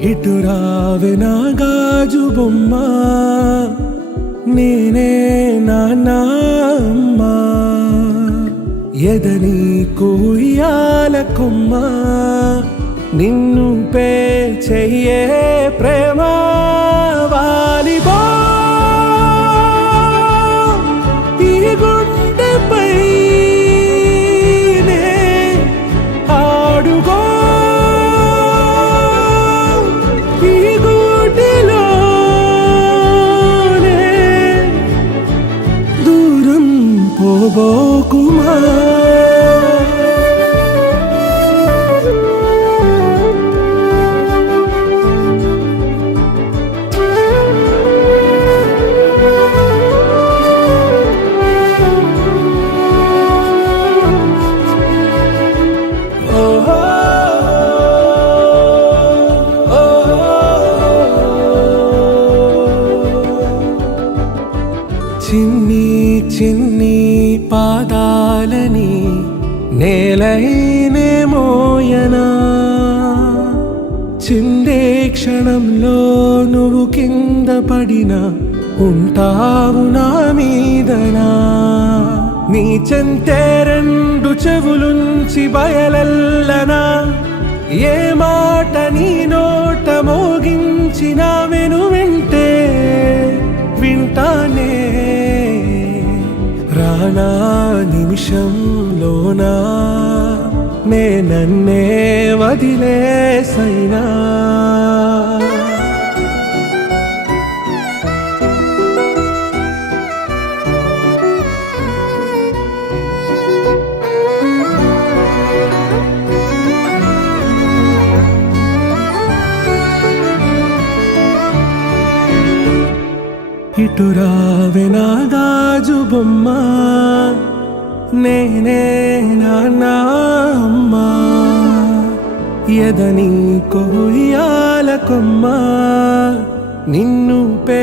ఇటు రావే నా గాజు బొమ్మ, నేనే నాన్న అమ్మ. ఎదని కుయ్యాల కొమ్మ, నిన్ను పే చెయ్యే ప్రేమ వాలిబా. ఈ గుండెపై నే ఆడుగో, ఈ గుడిలోనే దూరం పోబోకుమా. చిన్ని చిన్ని పాదాలని నేలైనే మోయనా, చిందే క్షణంలో నువ్వు కింద పడినా ఉంటావు నా మీదనా. నీ చెంతే రెండు చెవులుంచి బయలెల్లనా, ఏ మాట నీ నోట మోగించిన వెను వింటే వింటానే. రానా నిమిషంలోనా నే నన్నే వదిలేసైనా. ఇటు రావే నా గాజు బొమ్మ, నేనే నాన్న అమ్మ. ఎదని కొయ్యాల కొమ్మ, నిన్ను పే